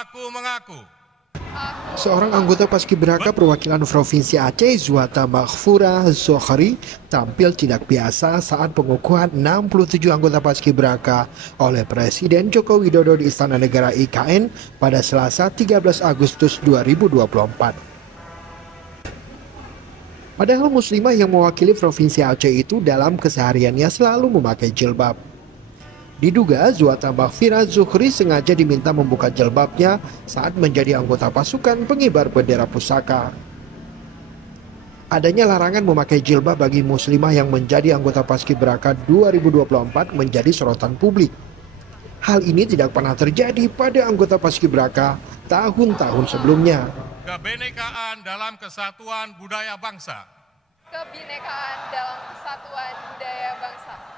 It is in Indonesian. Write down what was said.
Aku mengaku. Seorang anggota Paskibraka perwakilan Provinsi Aceh, Zuhata Maghfurah Zohri, tampil tidak biasa saat pengukuhan 67 anggota Paskibraka oleh Presiden Joko Widodo di Istana Negara IKN pada Selasa 13 Agustus 2024. Padahal muslimah yang mewakili Provinsi Aceh itu dalam kesehariannya selalu memakai jilbab. Diduga Zuhata Maghfurah Zohri sengaja diminta membuka jilbabnya saat menjadi anggota pasukan pengibar bendera pusaka. Adanya larangan memakai jilbab bagi muslimah yang menjadi anggota Paskibraka 2024 menjadi sorotan publik. Hal ini tidak pernah terjadi pada anggota Paskibraka tahun-tahun sebelumnya. Kebinekaan dalam kesatuan budaya bangsa. Kebinekaan dalam kesatuan budaya bangsa.